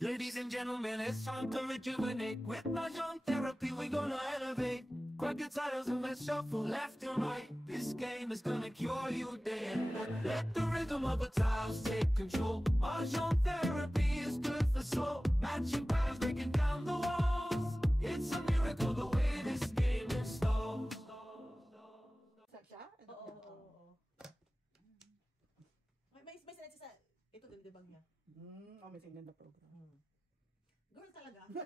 Ladies and gentlemen, it's time to rejuvenate. With Mahjong therapy, we're gonna elevate. Grab your titles and let's shuffle left and right. This game is gonna cure you day and night. Let the rhythm of the tiles take control. Mahjong therapy is good for soul. Matching patterns, breaking down the walls. It's a miracle the way this game installs. Siya? Oo. May sinad siya sa, ito dibdibag niya. May signal na program. Girl talaga. Hindi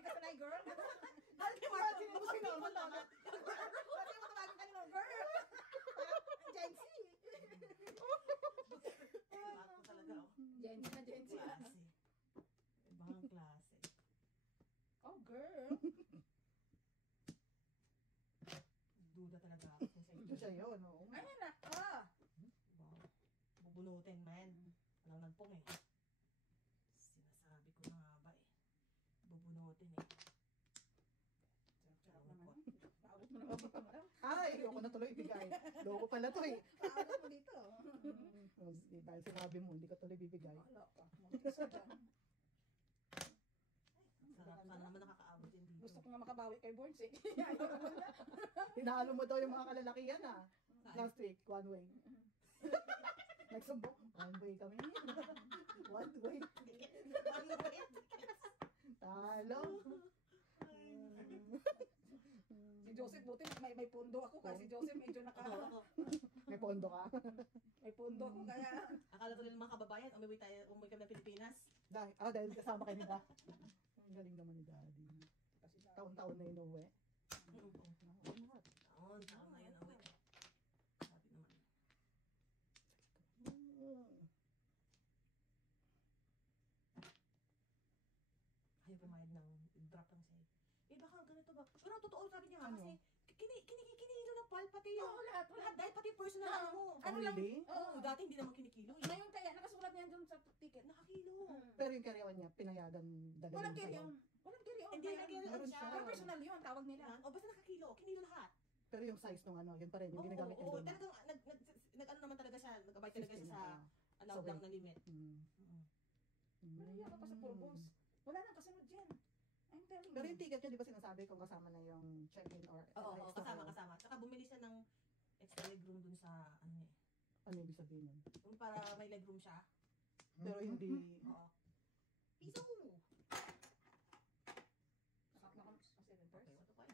ka sanay, girl. Dati mo Dati mo tumagin kanina, girl. Gen Z. Ako talaga. Gen Z na Gen Z. Klase. Ibang klase. Oh, girl. Duda talaga ako sa Ito siya yun, oo. Ayun na, Wow. Bubunutin, man. Walang nagpong eh. Sinasabi ko na nga ba eh. Bubunutin eh. Charap naman. Paabot mo naman dito, madam. Ay, ayoko na tuloy ibigay. Loko pala to eh. Paabot mo dito. Dahil sinabi mo, hindi ka tuloy bibigay. Wala ka. Mag-isa dyan. Sarap. Sana naman nakakaabot din dito. Gusto ko nga makabawi kay Borns eh. Hinahalo mo daw yung mga kalalakihan ah. Last week, one way. Nagsubok, one way kami. One way. Talo. Si Joseph buti may pondo ako kasi Joseph medyo May pondo ka. may pondo ako kaya Akala ko rin mga kababayan, umuwi kami ng Pilipinas. Dahil kasama kayo nila. Ang galing naman ni Daddy. kasi Taon-taon na inuwi. Taon na yun awit. Sabi naman. Ayaw pumayad ng drop lang siya. Eh baka ganito ba? Pero totoo sabi niya Ano? kasi kinikilo na pal pati yung Oo, lahat. dahil pati personal ano mo. Ano really? Oo, dati hindi naman kinikilo. ngayon kaya nakasulat niyan doon sa ticket. Nakakilo. Pero yung karyawan niya, pinayagan dali. Walang carry on. Walang carry on. Hindi nag-carry on Meron siya. siya. Pero personal yun, tawag nila. O basta nakakilo, kinilo lahat. Pero yung size nung ano, yun pa rin, yung Oo, ginagamit niya oo, doon. talagang nag-ano naman talaga siya, nag-abide talaga siya sa allowed Sorry. lang na limit. Wala yan pa sa purpose. Wala nang kasunod dyan. I'm telling Pero you. yung ticket niya, di ba sinasabi kung kasama na yung check-in or Oo, extra kasama. Tsaka bumili siya ng extra legroom dun sa ano eh. Ano ibig sabihin nun? Yung para may legroom siya. Pero hindi, Oo. Piso! Kasi Okay, what the fuck?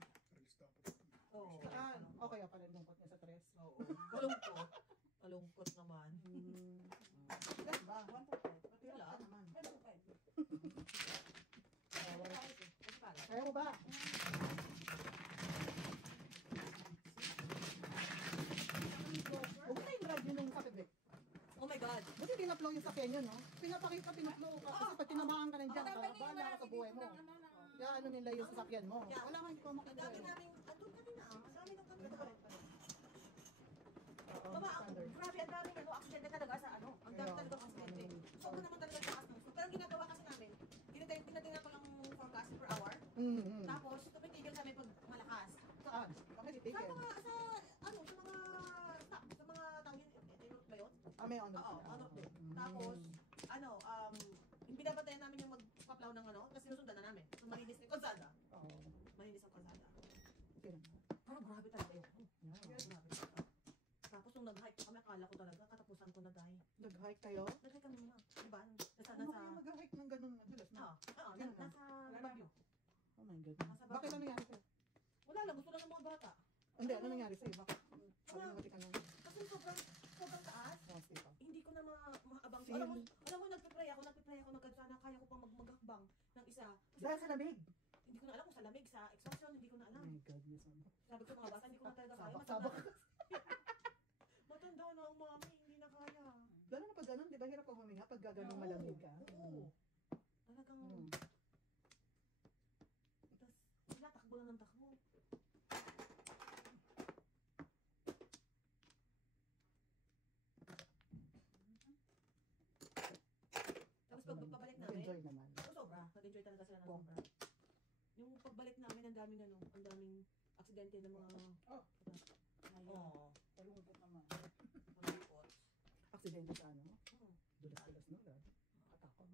oh, Oo. okay pala yung lungkot niya sa tres. Oo. Kalungkot. Kalungkot naman. Gas ba? 1.5. Wala. Ka naman. 1.5. Kasi pala. Kaya mo ba? Huwag mo na yung drive yun ng kapibik. Oh my God. Buti pinaplow yung sakyan yun, no? Pinaplow ka. Kasi pag tinamaan ka ng dyan, bahala ka sa buhay mo. Kaya ano nila yung sasakyan mo. Yeah. Wala nga hindi ko Ang makita. dami namin, andun kami na. Marami nang kami na. Oo, Baba, standard. grabe, ang daming aksidente talaga sa ano. Ang dami talaga aksidente. Sobrang naman talaga sa taas. Pero ang ginagawa kasi namin, tinatingnan ko lang forecast per hour. Tapos, tumitigil kami pag malakas. Saan? Bakit Sa itigil? mga, sa mga stop, sa mga tawag yun, route ba yun? May on Oo, on off din. Tapos, binabantayan namin yung magpaplaw ng ano, kasi sinusundan na namin. So, malinis na yung kalsada. Oo. Malinis ang kalsada. Okay na. Pero grabe talaga yun. Yeah. Grabe talaga. Tapos nung nag-hike kami, akala ko talaga, katapusan ko na dahil. Nag-hike kayo? Nag-hike kami muna. Diba? Nasa, Ano kayo mag-hike ng ganun madalas na? nasa Baguio. Oh my God. Nasa Bakit ano nangyari sa'yo? Wala lang, gusto lang ng mga bata. Hindi, ano nangyari sa'yo? Bakit? Sabi mo ka ng... Kasi sobrang taas. Oh, stay pa. Hindi ko na maabang. Feel- Alam mo, nagpipray ako, sana kaya ko pang maghakbang ng isa. Kasi Dahil sa lamig. hindi ko na alam kung sa lamig, sa exhaustion, hindi ko na Oh alam. my God, yes. Sabi ko mga bata, hindi ko na talaga kaya. Sabak. Matanda na ang mami, hindi na kaya. Lalo na pag ganun, di ba hirap pag huminga pag gaganong malamig ka? Oo. Talagang, tapos, sila takbo lang ng takbo. Tapos pag pabalik namin, Enjoy naman. sobra. Nag-enjoy talaga sila ng sobra. Yung pagbalik namin, ang daming aksidente ng mga... Oh. Oo. Palungkot naman. Malungkot. Aksidente sa ano? Oo. Dulas-dulas no, God. Nakatakot.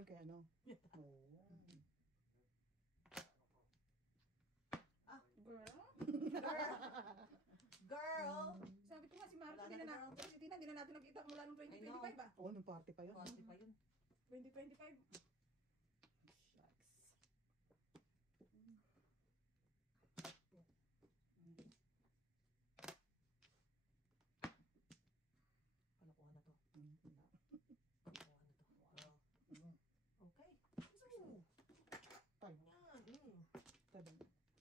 Yung kay ano? Oo. Girl. Girl! Sabi ko nga si Marco, Wala hindi na na, si Tina, hindi na natin nakita mula nung 2025 ah. Oo, nung party pa yun. Party pa yun. 2025. Shucks. Kalokohan na to. Mm. Kalokohan na to. Wow. Mm. Okay. So, Tayo. yan. Tayo.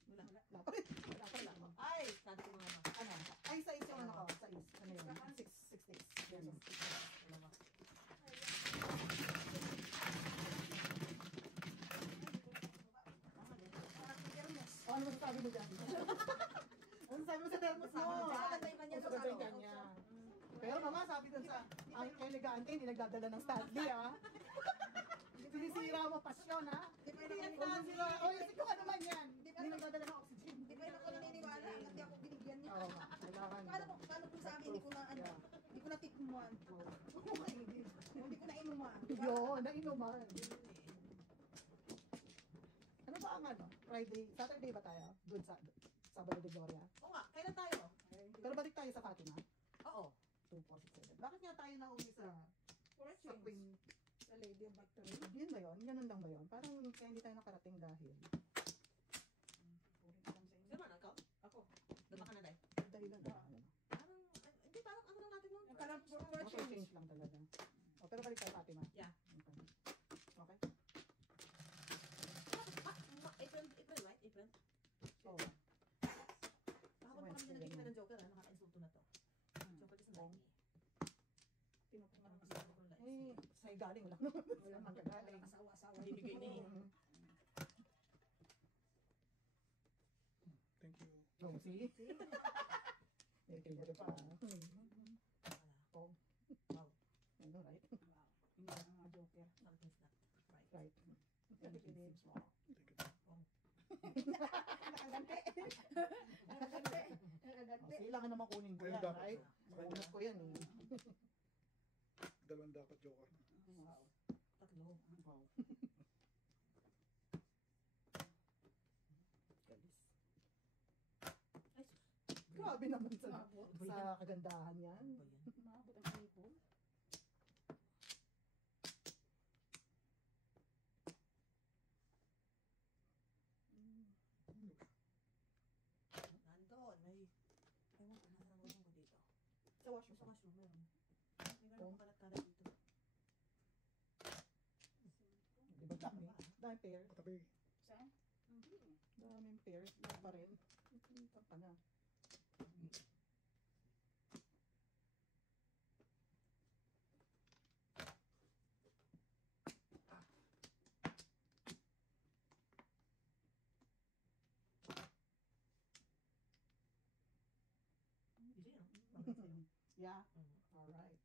Wala. Wala pa rin. Wala pa rin. Ay, sabi ko mga ano. Ano? Ay, size yung ano ko. Size. Ano yun? 6 days. Yes. Dalawa. Oh, ano masasabi mo dyan? Ano sabi mo sa thermos mo? Maganda yung kanya Mas sa maganda yung ano. kanya. Pero mama, sabi dun sa ang elegante, hindi nagdadala ng Stanley, ha? Sinisira mo pasyon, ha? Di pa Hindi rin yan ako Stanley. O, yung kung ano man yan. Hindi nagdadala ng oxygen. Di pa rin ako naniniwala. Hindi ako binigyan niya. Oo, kailangan. Paano kung sa amin, hindi ko na ano, Yeah. hindi ko na tikmuan. Hindi ko na inuman. Yun, nainuman. Ano ba ang ano? Friday, Saturday ba tayo? Doon sa Sabado de Gloria. Oo nga, kailan tayo? Pero balik tayo sa Fatima. Oo. 2467. Bakit nga tayo nauwi For a sa change. Queen? Sa Lady of Victory. Yun ba yun? Ganun lang ba yun? Parang kaya hindi tayo nakarating dahil. Puri na lang sa inyo. Sino man, ikaw? Ako. Gaba ka na dahil? Dahilan na. Ano? Parang, hindi, parang ano lang natin nun? Parang for a Okay, change. change lang talaga. O, pero balik tayo Fatima. Yeah. Okay. Okay? April, right? April? So, Kahapon pa kami nakikita ng Joker, naka-insulto na to. Joker is like me. Pinupungan ng Sabi ko like, eh, sa'yo galing lang naman. Wala mang gagaling. asawa-asawa. Binigay ni Thank you. Oh, see? May favorite pa. Oh, Wow. ano, right? Wow. Hindi ka mga joker. Something's not right. Right. Anything seems wrong. Thank you. Nakagante. Nakagante. Nakagante. Kailangan naman kunin ko yan, Ayun, dapat. right? Makunat ko yan eh. Dalawang dapat joker. Wow. Tatlo. Wow. Galis. Ay, Grabe naman sa Mabot. kagandahan yan. ano ba yan? Mabot ang ipon. Nandun. May, ewan ko, nasa washroom ko dito. Sa washroom. Sa washroom, meron. May meron kalat-kalat dito. Di ba dami? Daming pair. Patabi. Saan? Daming pair. Yan pa rin. Ito pa na. Easy, no? Bagay sa'yo. Yeah. Mm. Alright.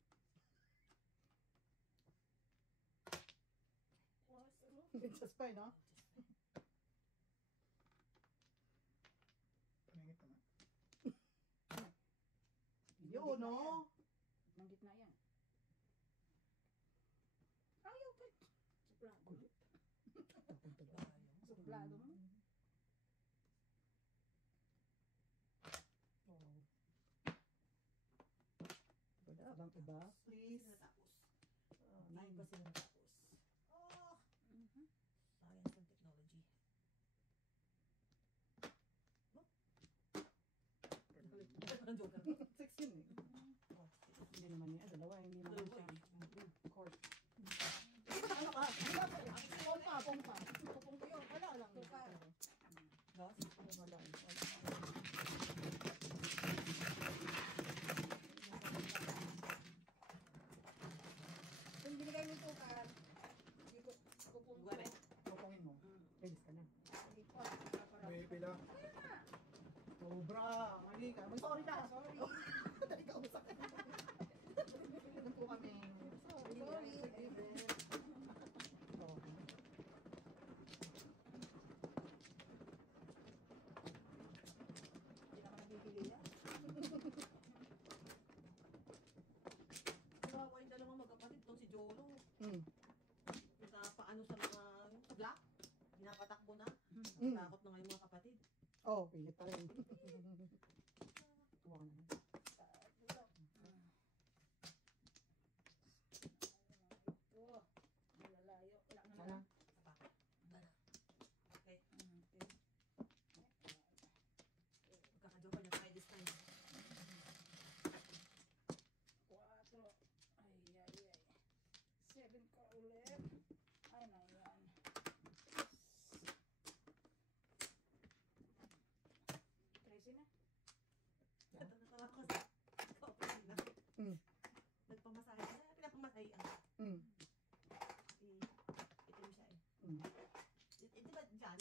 Just fine, no? Paningit naman. Yun, no? Nang gitna yan. Ayaw pa. Suplado. Kulit. Tapon tuloy. Sayang. Suplado mo. Oo. Wala bang iba? Please. Natapos. Uh, Hindi nine. pa sila natapos. Oh! Mhm. Science and technology. Ang Joker. Six yun eh. Hindi naman yan. Dalawa, hindi naman Dalawa siya. eh. Court. Ano ka? Wala pa yan. Pompa, pompa. Pupunta yun. Wala lang. Pompa. Gas? Wala. Kung binigay mo ito ka, hindi ko pupunta. Guwari. Pupungin mo. Release ka na. Hindi ko. Para- May pila. Sobra. Mali ka. Mag-sorry ka. Sorry. Dali ka usap. Ganun po kami. Sorry. Sorry. Oo. Hindi na ka nabibili yan. Kawawa yung dalawang magkapatid. Itong si Jolo. Hmm. Napaan Takot na nga yung mga kapatid. Oh, pilit pa rin. Tuwa ka naman. Ito. Malalayo. Wala na Sana. lang. Okay. Okay. Magkakajoke niya tayo this time. 4. Ay, ay, ay. 7 ka ulit. Ay, na yan. Tracy na. Natatawa ko sa opening na. Mm. Nagpamasahe. Pinapamasahe ang Mm. itim siya eh. Mm. Di ba dyan?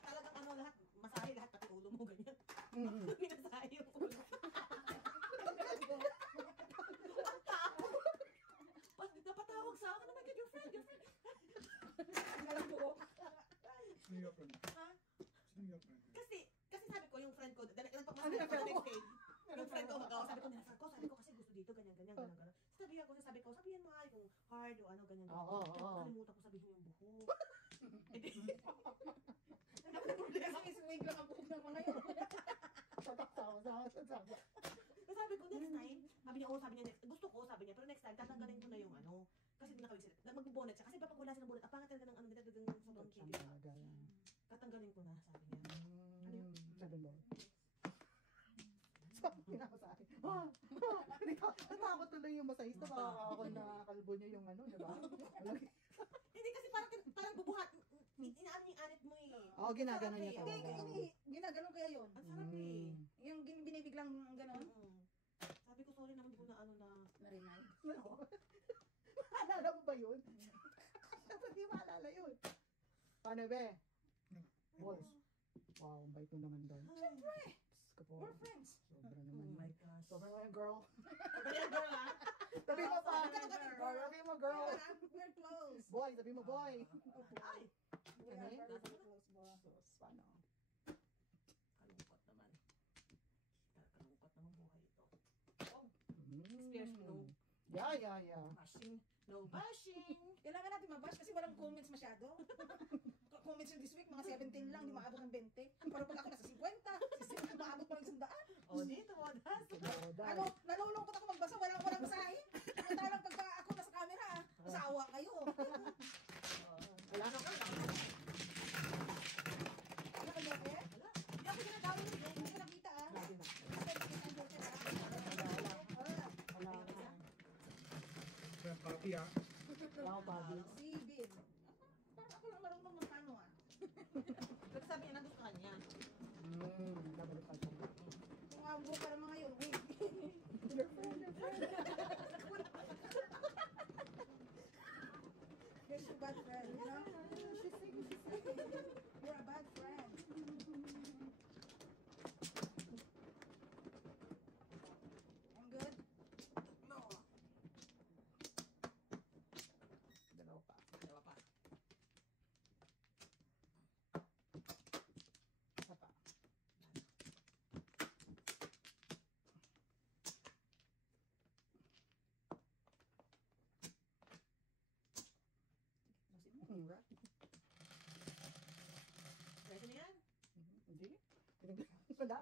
Talagang ano lahat, masahe lahat pati ulo mo ganyan. Mm. Minasahe yung ulo. Ang tao! Napatawag sa akin, oh my God, your friend, your friend. Alam ko. Sino yung friend? Ha? Sino yung friend? Kasi sabi ko yung friend ko, Ano nagpapamasahe yung ko friend na mo? next day. Yung friend ko, sabi ko, nilafar ko, sabi ko kasi gusto dito, ganyan, ganyan, ganyan, ganyan. Sabihan mo nga kung hard o ano, ganyan, ganyan. Oo, Pero oo. kalimutan ko sabihin yung buhok. Eh di, ano na problema? Kasi swing lang ang buhok ng mga yun. Sawa. Tapos sabi ko, next time, sabi niya, gusto ko, sabi niya, pero next time, tatanggalin ko na yung ano, kasi hindi nakawig sila. Magbo-bonnet siya, kasi pag wala siya ng bonnet, apangat talaga ng ano, nagdagang sobrang kikit. Tatanggalin ko na, sabi niya. Sabi mo. Sabi nga ako sa akin. Natakot tuloy yung masahista. Baka ako nakakalbo niya yung ano, di ba? Hindi kasi parang bubuhat, inaano yung anit mo eh. Oo, ginagano niya Sarap eh. talaga. Ginaganon kaya yun. Ang sarap eh. Yung binibiglang ganon. Sabi ko, sorry naman, hindi ko na ano na. Narinay. Maalala mo ba yun? Hindi maalala yun. Paano be? Boys. Wow, ang bait mo naman doon. Siyempre. Ko po. We're friends. Sobra Oh naman. my gosh. Sobra naman, girl. Ayan, girl ha? Sabi mo pa. Girl. Sabi mo, girl. We're close. Boy, sabi mo, boy. Ay, We are very close, boss. Paano? kalungkot naman. Kalungkot naman buhay ito. Experience no. Yeah. Bashing. No bashing. Kailangan natin mabash kasi walang comments masyado. Comments yung this week, mga 17 lang, di maabot ng 20. Pero pag ako nasa 50, maabot pa ng 100. O, dito mo, das. Ano, nalulungkot ako magbasa, walang masahe. Samantalang pagka ako nasa camera, masawa kayo. Wala na ka. Wala kayo, eh? Wala. Hindi ako ginagawa yun. Hindi ko nakita, ah. Grabe na. Wala na. Kaya papi ah. Wow, Bobby. Si Bin. Parang ako lang marunong magkano, ah. Pero sabi niya, nagustuhan niya. Nabalik pa siya. Kung ang buka ng mga yun, wait. Your friend. You're so bad friend, you know? You're a bad friend. I'm good? No. Dalawa pa. Dalawa pa. Isa pa. Right. Ready na yan? Hindi. Wala.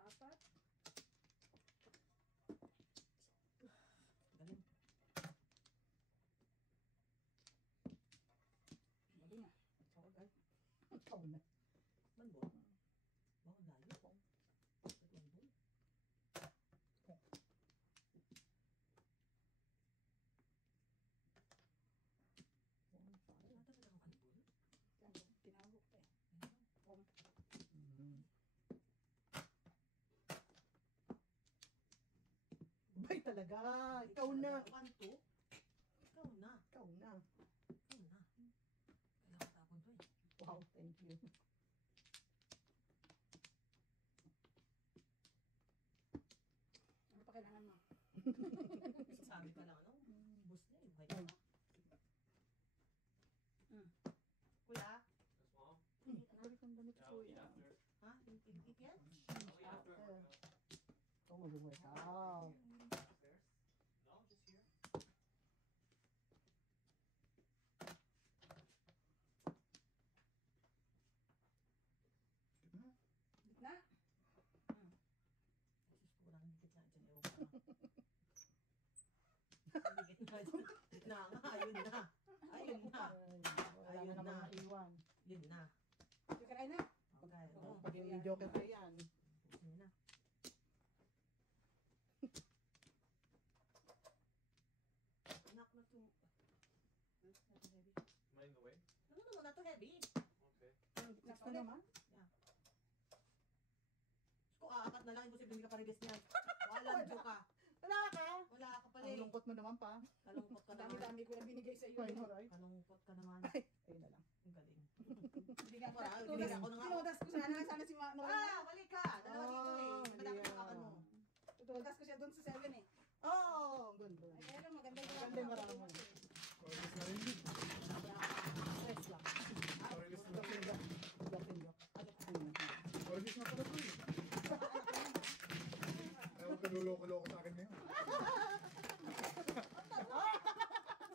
Apat? Galing. Hindi nga. Ikaw na. Manbol. Wow, layo. Manbol. Wala talaga ang manbol. Tinawag pa eh. Bay talaga. Ikaw na. 1, 2. Ikaw na. Ikaw na. Ikaw na. Kailangan tapon to eh. Wow, thank you. Ano pa kailangan mo? Sabi pa lang, ano? Bus na eh. Buhay ka pa. Kuya? Balik ang damit ko. Ha? Ipyan? Ikaw mag-work out. na nga, ayun na. Ayun na. Wala na naman naiwan. Yun na. Joker ay na. Okay. Oh, pag yung joker na yan. Yun na. Knock na to. Not too heavy. Am I in the way? No, not too heavy. Okay. Six na naman. Kung aapat na lang, imposible hindi ka parigas niyan. Walang joke ka. Wala ka. Wala ka pala Ang eh. lungkot mo naman pa. Kalungkot ka Ang naman. dami-dami ko na binigay sa iyo. Ay, alright. Kalungkot ka naman. Ayun na lang. Ang galing. Hindi nga Wala, pa. binigyan ko na nga. Tinudas ko sana si Ma. Mali ka. Dalawa dito eh. Madami ka ano. Tinudas ko siya doon sa 7 eh. Oh, ang ganda. Ay, pero maganda yung Maganda yung marami. Coreless na rin din. Stress lang. Coreless na rin. Joke. Coreless na pala ito eh. Ay, huwag ka luloko-loko sa akin ngayon.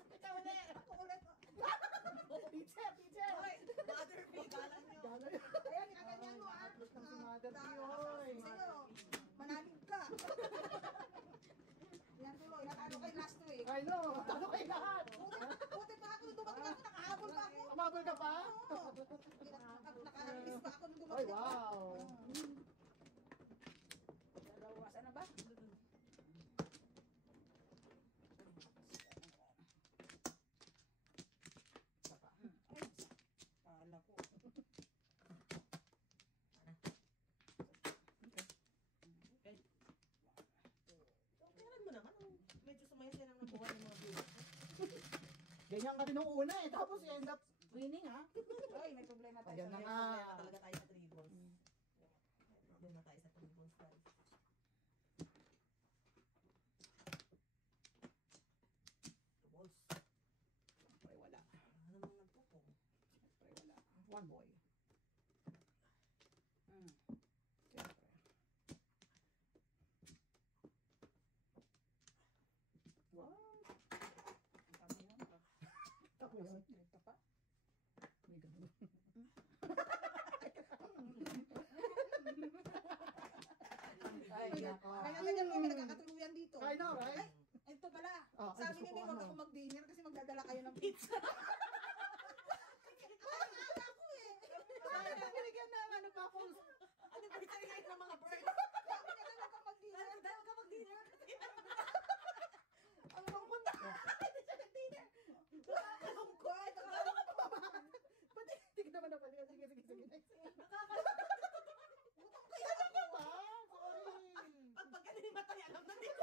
Ikaw ulit. Ako ulit. Teacher, teacher. Hoy, mother fee, galang nyo. Gano'n. Ayan, nakaganyan mo ah. Atlas ng si Mother P, Sige, oy. manalig ka. Yan tuloy, natalo kay last week. I know. Talo kayo lahat. Buti pa ako nung dumating ako, nakahabol pa ako. Umabol ka pa? Oo. Naka-release pa ako nung Ay, dumating ako. wow. Dalawa, saan na ba? Ay, pala ko. Kailan mo naman? Medyo sumayasya lang ng buhay ng mga viewers. Ganyan ka din nung una eh. Tapos you end up winning ha. Ay, may problema tayo Ayan sa na May nga. problema talaga tayo sa tribbles. Problema tayo sa tribbles, guys. Tribbles. Siyempre wala. Ano namang nagpupong? Siyempre wala. One boy. Siyempre. Wow. Kami yun. Ako yun. Ito pa. May ganun. Ay, nako. Kaya ganyan mo, nagkakatuluyan dito. I know, right? Ay, ito pala. Oh, ay, Sabi gusto ni ko May, wag ano. ako mag-dinner kasi magdadala kayo ng pizza. Ay, binigyan na ano pa ako. Ano ba yung sarili ng mga birds? Sabi niya daw, wag kang mag-dinner. Dahil ka mag-dinner. Ang lungkot na. Kalungkot. Pati, tignan naman na pala. Sige, sige, sige. Utang kaya ako. Ba? Sorry. Pag ganun yung mata niya, alam na din.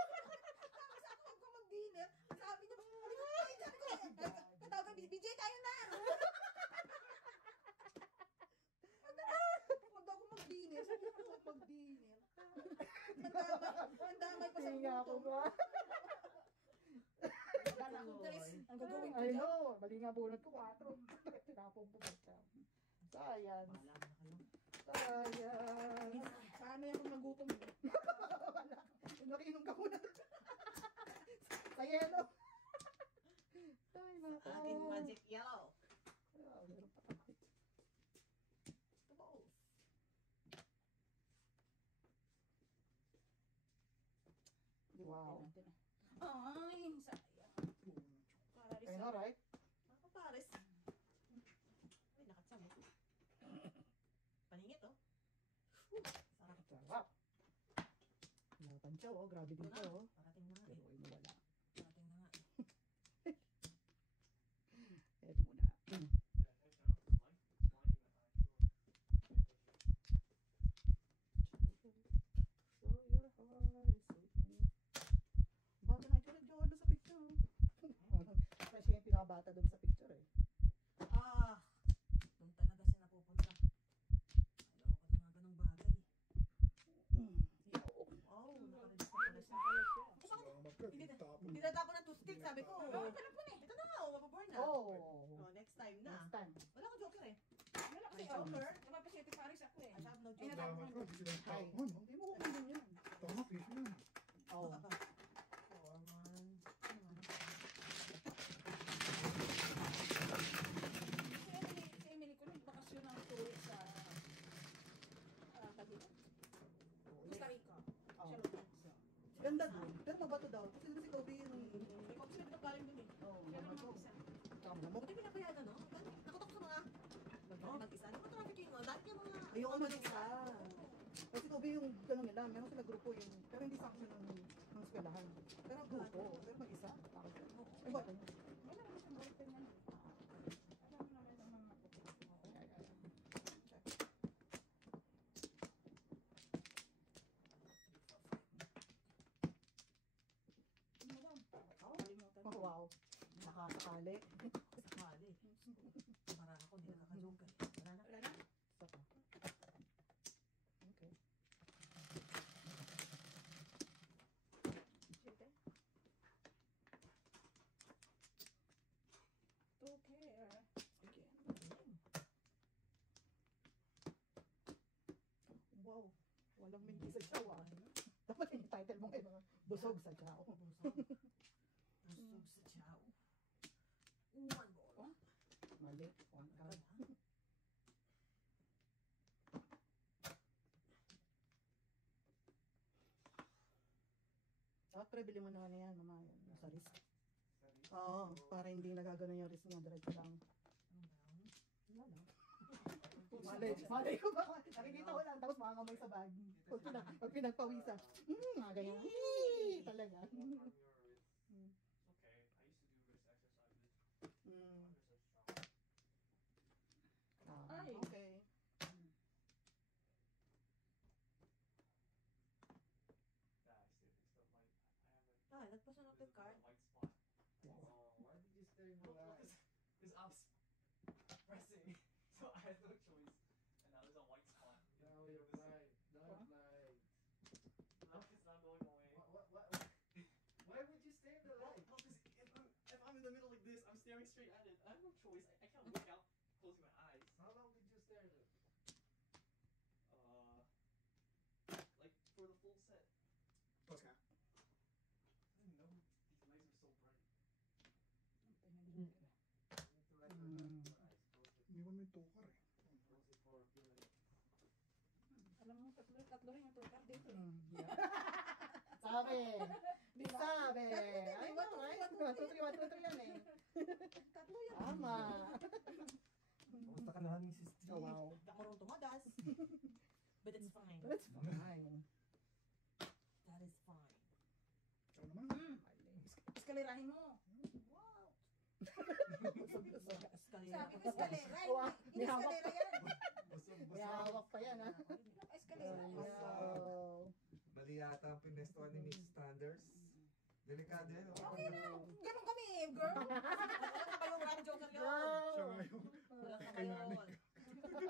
Tapos ako, wag kang mag-dinner. Sabi niya, sabi ko, ay, sabi ko, katawag ka, BJ, tayo na. Huwag daw ako mag-dinner. Sabi ko, huwag mag-dinner. Ang damay pa sa Hinga ako puto. ba? Wala na akong dress. Ang gagawin ko I dyan. know. Mali nga bunot ko. 4. Tinapong po ka. Sayang. Wala na kayo. Sayang. Paano yan kung nagutom? Wala. Nakiinom ka muna. Sa yelo. Ay, nako. Ating magic yellow. Ah, meron pa tayo. Tribbles. Wow. Ay, sayang. Karalis Ayun na, right? Mga kapares. Ay, nakatsam. Paningit, oh. Sarap. Sarap. Napanchaw, oh. Grabe Ito dito, na. oh. Parating na nga Pero eh. ay nawala. Parating na nga eh. Head muna. So your heart is open. Bata na ito nag-jowa doon sa picture. Kasi yung pinakabata doon sa picture eh. Ah! Doon talaga siya napupunta. Ayaw ko ng mga ganong bagay. Wow, nakarelis na pala siya. Salamat ka. Tapon. Hindi natapon ng toothpick, sabi ko. Oo, talapon eh. Ito na nga, oh, mapaburn na. Oh. Oh, next time na. Next time. Wala akong joker eh. Wala kasi Ay, ako. joker? Kapapasiti Paris ako eh. I have no Ay, joker. Salamat ka. Hindi sila Ay, tapon. hindi mo kukunin yan. Tama, fish man. Oh. Foreman. Ano nga? Si Emily ko nagbakasyon ng 2 weeks sa Cavite. Costa Rica. Oh. Siya lang. Ganda doon. Pero mabato daw. Kasi doon si Kobe yung... May kopsi na galing dun eh. Oh, Siya lang lamok. Buti pinapayagan, no? Nakutok sa mga mag-isa. Ano ba trafficking, no? Dahil yung mga... Ayoko mag-isa. Kasi Kobe yung gano'n nila, meron sila grupo yung, pero hindi sa akin ng eskwelahan. Pero grupo, pero mag-isa. Takot. Ay, ba? Wala naman siyang boyfriend yan. Alam mo naman ang mga Ano ba? Kalimutan. Oh, wow. Nakakakali. Sakali. Parang ako, hindi nakaka-joke eh. Wala na. Wala na? Isa pa. Okay. Siyete. Okay. Okay. Wow. Walang minti sa tiyaw ah. Dapat yung title mo ngayon, busog sa tiyaw. Busog. Busog sa chow. One ball. Mali. One card. Dapat prebili mo naman yan, naman sa risk. Oo, para hindi nagagano yung risk niya, diretso lang. Wala lang. Malay ko ba? Nakikita ko lang, tapos mangangamoy sa bag. Pag pinagpawisan. Mga ganyan. Talaga. Okay, I used to do wrist exercises. Mm. I'm just Ah, Ay. okay. Yeah, I still fixed up my. I have like Ah, nagpasan ako yung card. white spot. Why did you stay in the Because I was pressing, so I had no choice, and that was a white spot. Now you're blind. Now you're blind. No, it's not going away. Why would you stay in the Well, light? no, because if I'm in the middle like this, I'm staring straight at it. I have no choice. I can't look out closing my eyes. How long did you stare there? Like for the full set. Tapos ka? I didn't know these lights are so bright. You need to like Mm. your eyes. Close it. Hindi mo may tukar eh. Close it for a few minutes. Alam mo, tatlo rin yung tukar dito. Yeah. Sabi! Sabi! Ay, no, right? 1, 2, 3, 1, 2, 3 yan eh. Tatlo yan. Tama. Kamusta ka naman, Mrs. T? Oh, wow. Hindi ako marunong tumadas. But it's fine. That's fine. That is fine. Ikaw naman. Eskalerahin mo. Wow. Busog-busog. Sabi ko eskalera. Wow, Hindi may hawak. eskalera yan. May hawak pa yan, ha? Eskalera. Ayaw. Mali yata ang pinestuhan ni Mrs. Thunders. Delikado yan. Okay lang. Ganun kami eh, girl. Wala ka kayong run joker yun. Siya nga yung Wala ka kayon. Kasi,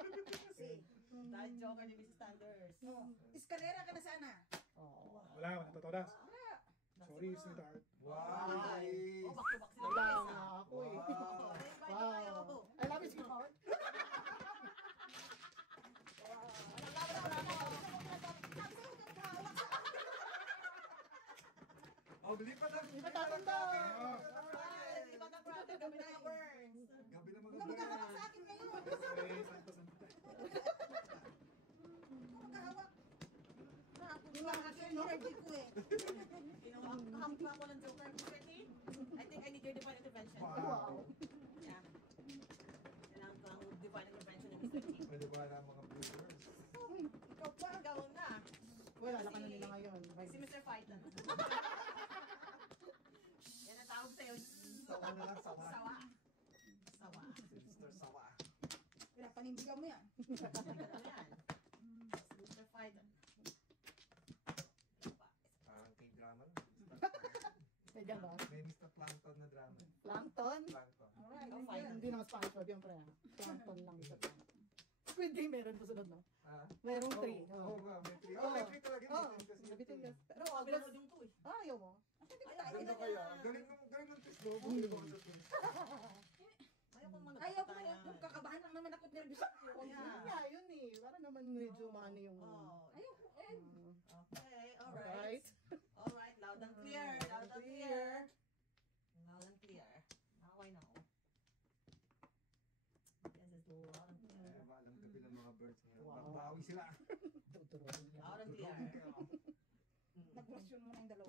Dahil joker ni Mrs. Sanders. no, eskalera ka na sana. Oh. wala, natutodas. Wala. Sorry, sweetheart. Wow! Oh, Nice! back to back sila. Wala guys, nga ah. ako eh. Wow! Wow. I love you, sweetheart. Oh, lipat na! Lipat natin daw. Alright, iba ka brother, gabi na yung words. Gabi na mga Huwag magkahawak sa akin ngayon. Sorry, santo-santo. Huwag magkahawak. Nakakagawa yung energy ko eh. Kahamit pa ako ng joker. Mr. T, I think I need your divine intervention. Wow. Yeah. Kailangan ko ang divine intervention ni Mr. T. Pwede ba na mga viewers? Ikaw pa, ikaw na. Wala na ka na nila ngayon. Si Mr. Fight na. Yan ang tawag sa'yo. Sawa na lang, sawa. Sawa. Sawa. Si Mr. Sawa. Wala, panindigan mo yan. Ano yan? Si Mr. Fight. Parang K-drama lang. May gano'n. May Mr. Plankton na drama. Plankton? Plankton. Alright, Ikaw, hindi fine. yan. Hindi naman SpongeBob yung pre. Plankton lang sa Plankton. Squid Game meron to sunod, no? Ah? Merong 3. Oo nga, may 3. Oh, may 3 talaga. Oo, May 3 kasi. nabitin ka. Pero Pero August, pinanood yung 2 eh. ayaw mo. Ganda kaya. Galing ng twist, no? Bumili ko sa twist. Ayaw ko manood. Ayaw ko kung kakabahan lang naman ako at nervous ako. Yeah. Yun nga, yun eh. Para naman medyo maano yung... Oh. Ayaw ko eh. Okay, alright. Alright. Alright, loud and clear. Loud and clear. Loud and clear. Now I know. Yes, it's loud and clear. Eh, maalam gabi ng mga birds ngayon. Wow. Bawi sila. Tuturo niya. Loud and clear. Nag-question mo na yung dalawa.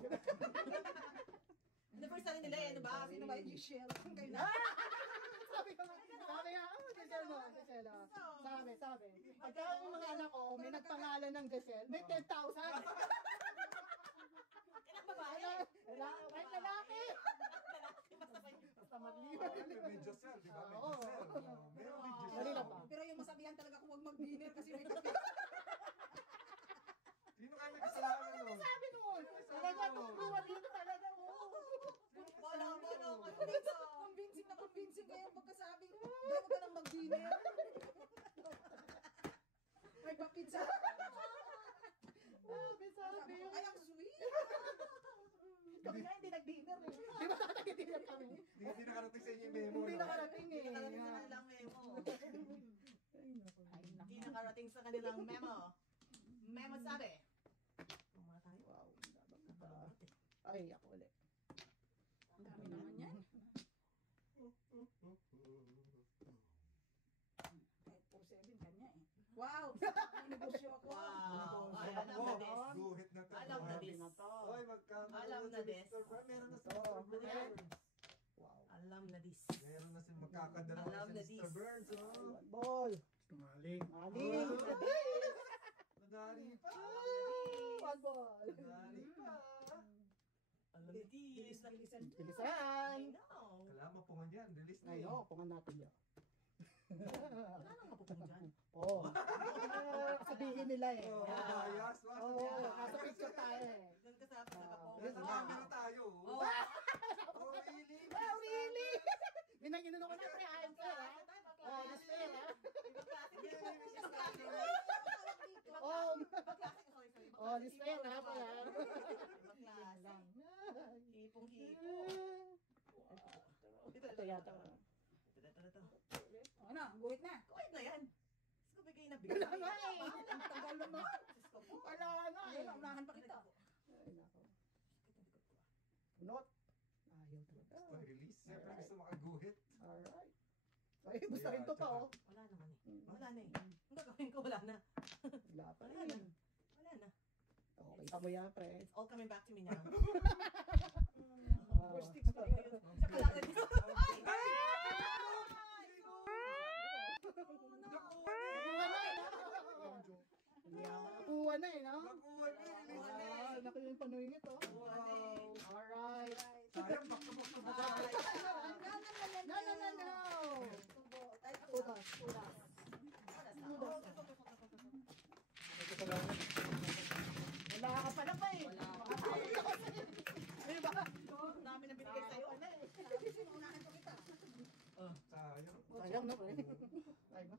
The first time nila eh, ano ba? Sino ba yung Giselle? Kayo na. ano, Giselle, ah. Sabi. Pagka yung mga anak ko, may nagpangalan ng Giselle, may 10,000. Ilang babae? May lalaki. Basta maliwan. May Giselle, di ba? May Oo. Giselle. Meron din Dali Giselle. lang ba? Pero yung masabihan talaga kung huwag mag-dinner kasi may kape. Sino kayo nagkasalanan nun? Sabi noon, talaga tutuwa dito talaga. Bono. Convincing kayo pagkasabi. Bago ka nang mag-dinner. May papizza. Sabi yung... Ay, ang sweet. Kami nga hindi nag-dinner eh. Di ba nag-dinner kami? Hindi nakarating sa inyo yung memo. Hindi no? nakarating eh. Nakarating sa kanilang memo. Ay, naku. Hindi nakarating sa kanilang memo. Memo sabi. Muna tayo. Wow. Ay, ako ulit. Ang dami naman yan. Kahit 4-7 kanya eh. Wow! May negosyo ako. Wow. Ay, Wow, alam na this. guhit na to. Alam na this. Oy, magkano Alam na this. Mr. Burns? Meron na si Oo. Mr. Burns. Wow. Alam na this. Meron na si magkakadalawa Alam na si Mr. this. Burns. Oh. Ball. Sinungaling. Aling. Nagari pa. One ball. Nagari pa. Alam na this. Bilisan. I Bilisan. know. Kailangan mapungan yan. Release na Ay, yun. oo, pungan natin yan. Wala nang mapupong dyan. Oo. Sabihin nila eh. Oh, bias. Oo, nasa picture tayo eh. Doon ka sa po. Yes, camera tayo. Oh. Oh, really? Wow, really? Ginagino ko na pre, ayun ka ha. Oh, this fair ha. Oh, oh, this fair ha pa yan. Hipong-hipo. Ito yata. Ito. Ano, guhit na. Kuwait na yan. Diyos ko, bigay na bigay. Wala nga eh. Ang tagal naman. Diyos ko po. Wala nga eh. Ayun, unahan pa kita. Ay, nako. Not. Ayaw talaga. Gusto release. Siyempre gusto makaguhit. Alright. Ay, gusto rin to pa oh. Wala naman eh. Wala na eh. Ang gagawin ko, wala na. Wala pa Wala na. rin. Wala na. Okay, tamo yan pre. It's all coming back to me now. Four sticks pa rin. Sa kailangan nyo. Nakuha na eh. Nakuha na eh, no? Nakuha na. Release na. Naku yung panuingit oh. Wow. Alright. Sayang, back-to-back. No. Putas. Wala ka pala pa eh. Diba? Ang dami na binigay sa'yo. Sabi, sinunahan pa kita. Sayang. Sayang na pre. Ay no.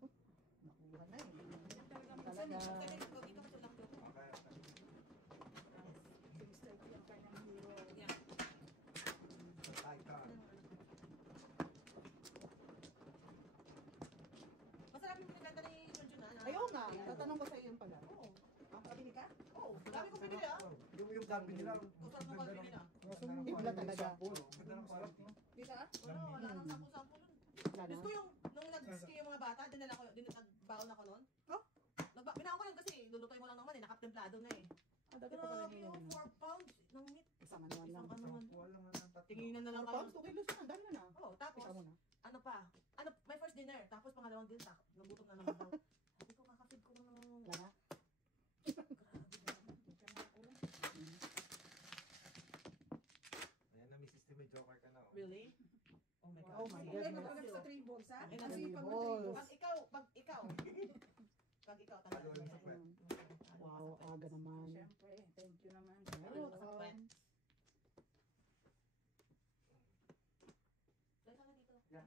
Nakuha na eh. Talaga. Okay. Si Mr. P ang kanyang hero. Titan. Masarap yung pinagkanta ni Junjun na. Ayaw nga. Tatanong ko sa iyo yung pala. Oo. Pabili ka? Oo. Dami ko pinili ah. Yung sabi nila. Kung saan mo ba pinili ah. Ibla talaga. Ganda ng quality. Di ba? Wala nang sampu-sampu nun. Wala na. Diyos ko yung, nung nag-ski yung mga bata, nagbaon ako nun. Oh? Binaon ko yun kasi lulutoy mo lang naman eh, nakatemplado na eh. Dati pa pala Grabe niya yung yun. 4 pounds ng meat. Isang ano lang. Isang ano man. Wala nga ng tatlo. Tinginan na lang Ano pa? kami. 2 kilos na. Dami na na. Oo, tapos, Isa muna. ano pa, my first dinner, tapos pangalawang dinner, nagutom na naman daw. Sabi ko, kakafeed ko lang ng... Wala na. Ayan na, Mrs. Timmy, joker ka na. oh. Really? Oh my God. Oh my Hindi, goodness. magpagap sa 3 balls ha? Ang ina, Kasi three pag balls. balls. Pag ikaw, Talo talaga. lang sa kwet. Wow, aga naman. Siyempre, thank you naman. Welcome. Teka na dito. Yeah.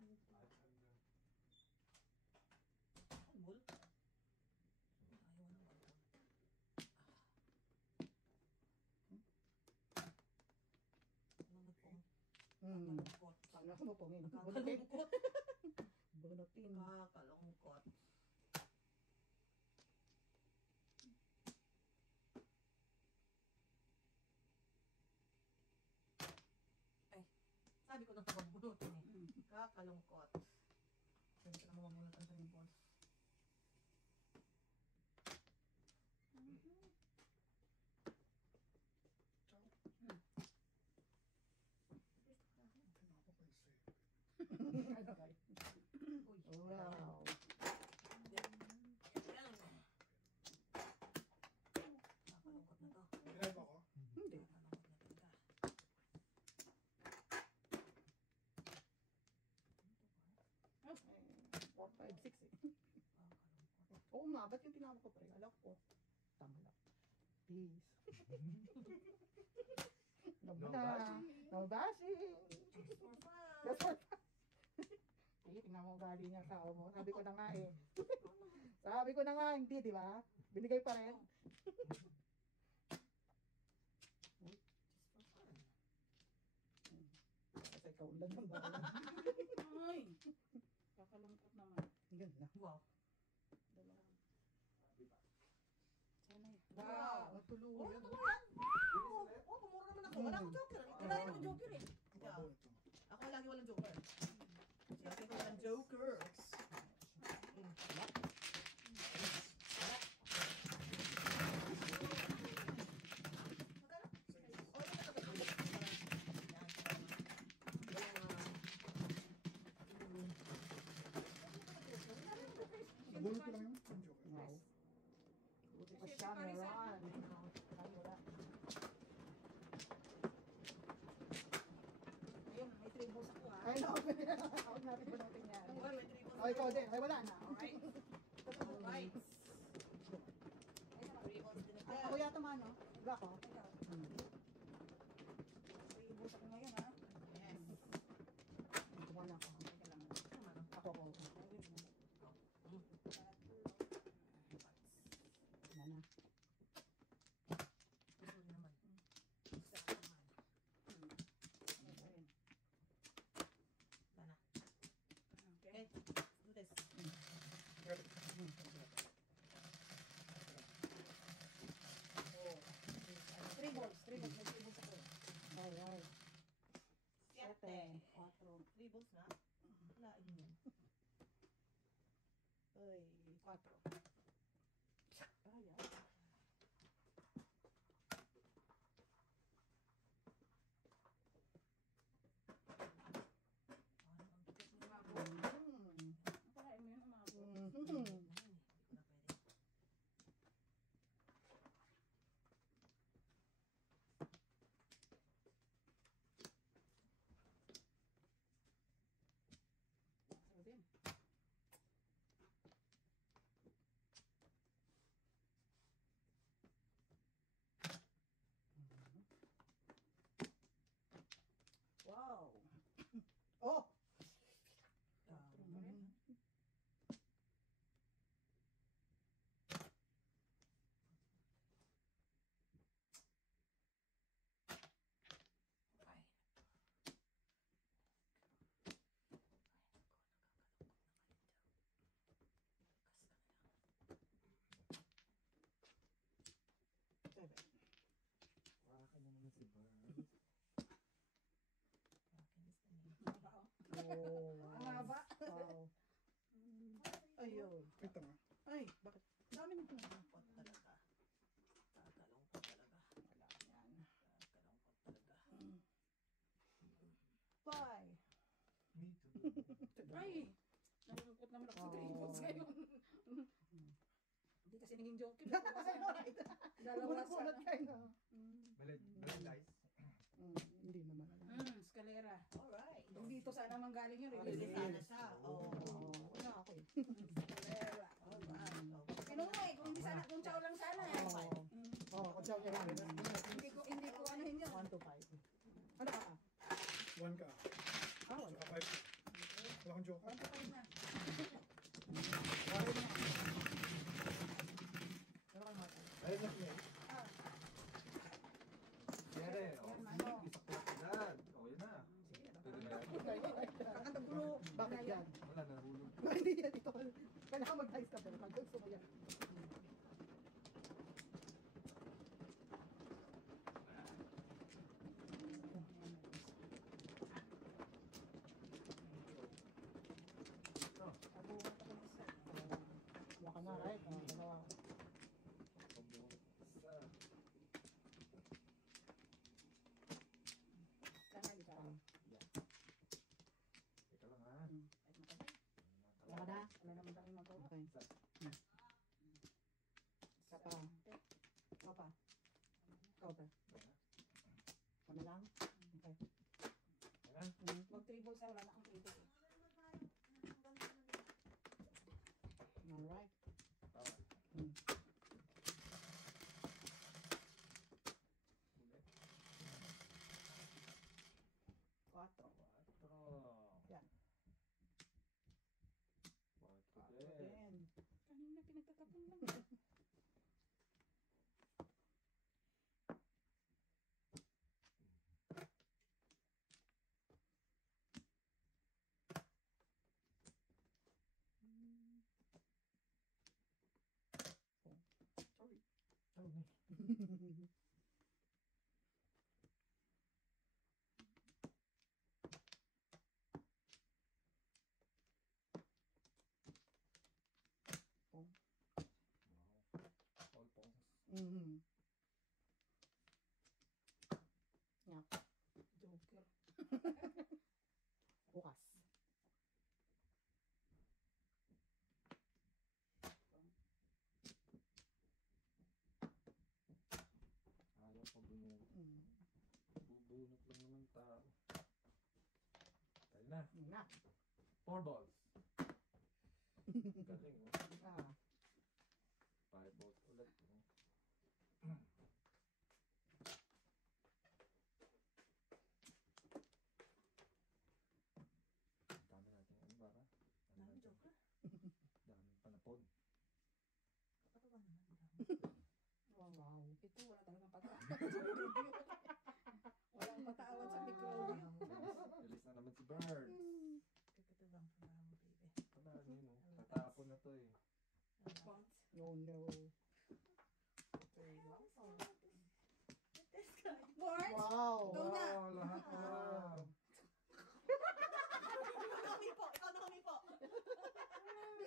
Bul? Ayaw na wala. Nagpong. Ano ako mo pongin? Bunutin. Kakalungkot. Bunutin. Kakalungkot. Ay, sabi ko na huwag bunutin eh. Kakalungkot. Sabi ko na mamamunutan sa ribbon. Wow. Oo nga, ba't yung tinawag ko pre? Alam ko. Tama lang. Peace. No Alam mo na. bashing. No bashing. Just for fun. That's what. Eh, tingnan mo galing niya sa mo. Sabi ko na nga eh. Sabi ko na nga, hindi, di ba? Binigay pa rin. Kasi ikaw ulan ng bawal. Ay! Kakalungkot naman. Ang ganda. Wow. Dalawa. Wow, natulungan. Oo, totoo yan. Oo, pumura naman ako. Wala akong joker. Wala rin akong joker eh. Yeah. Mababa ito. Ako lagi walang joker. Lagi ko walang joker. Nabunot ko lang yung joker. Wow. Buti pa siya, meron. Ay, wala. Ayun, may tribbles ako ha. Ay, no. Huwag natin bunutin yan. Well, may three Oh, ikaw din. Ay, wala na. Alright. Alright. Ako yata man, no? Wala ko. Tribbles ako ngayon ha. Yes. Ito muna ako. Teka lang. Ako ko. Wala na. Sorry naman. Wala na. Okay. Okay, let's do this. Tribbles. Tribbles. May tribbles ako. Ay, ay. Siyete. Quatro. Tribbles na. Wala yun. Ay, quatro. Ay, ay. Mm. Nakalain mo yun, umabot. Mhm. Hindi ko na pwede. Ako din. Wow. Oh! Um, fine. Seven. Waka naman si Bar. Oh. Ang haba. Wow. Ayun. Ay, tanga. Ay, bakit? Dami nito. Kalungkot talaga. Kalungkot talaga. Wala yan. Kalungkot talaga. Five. Me too. Ay! Nalulungkot naman ako sa Oh. tribbles ngayon. Hindi kasi naging joke yun. Dalawa Bunot-bunot sana. kayo, no? Balik guys. Hindi naman. Escalera. Alright. Dito sana manggaling yun. Ah, Pwede Release. sana siya. Oo. Wala ako eh. Escalera. Alright. Ano nga eh, kung hindi sana, kung chow lang sana eh. Oo, kung siya lang. Hindi ko ano yun yun. 1 to 5. Ano ka? One ka. Ah, wala. Saka five. Wala kang joker. Konti pa rin na. Wala na. Pero kay Martin. Ayun na siya. Yere. Oh, sige. Isa ko agad. Oh, yun na. Pwede na yan. Ang gulo. Bakit yan? Wala na nahulog. Hindi yan ito. Kailangan mag-dice ka pero pag gusto mo yan. Wala ka na, right? Dalawa. Sana di ka. Teka lang ha. Wala ka na? Wala naman tayo magawa. Okay. Isa pa. Ikaw pa. Ikaw pa. Ikaw na lang? Okay. Mag-tribbles na, wala na akong tribbles. Alright. Tama All pongs. Mhm. Yap. Joker. Bukas. Ayaw pa bunot. Mm. Bubunot lang naman tao. Tayo na. Na. 4 balls. Galing, oh. Ah. 5 balls ulit. Oh. Dami natin ano bara? Ano Dami natin? joker. Daming panapod. Ano ba naman? Wow. Ito, wala talagang patawad. Walang patawad sa mikrobyo. Release na naman si Birds. Ito bang para mo, baby? Wala yun, oh. Tatapon na to eh. Bounce. No, no. Test ka. Boards. Wow. Ikaw na. Wow, lahat na. Ikaw na humipo. Ikaw na humipo.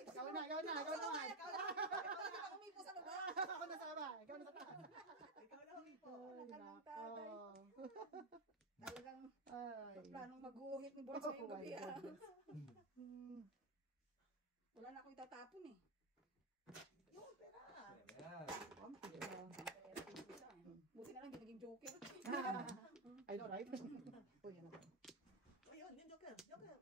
Ikaw na, ikaw na, ikaw na. Ikaw na. Ikaw umipo sa baba. Ako na sa baba, ikaw na sa taas. Ikaw na humipo. Ay, Nakalang nako. tatay. Talagang Ay. planong mag-uwit ni Boards ngayong Oh my gabi. goodness. Hmm. Wala na ako itatapon eh. Yung pera. Ayan. Kampi. Buti na lang hindi naging joker. I know, right? Uy, ano ba? Ayun, yung joker. Joker.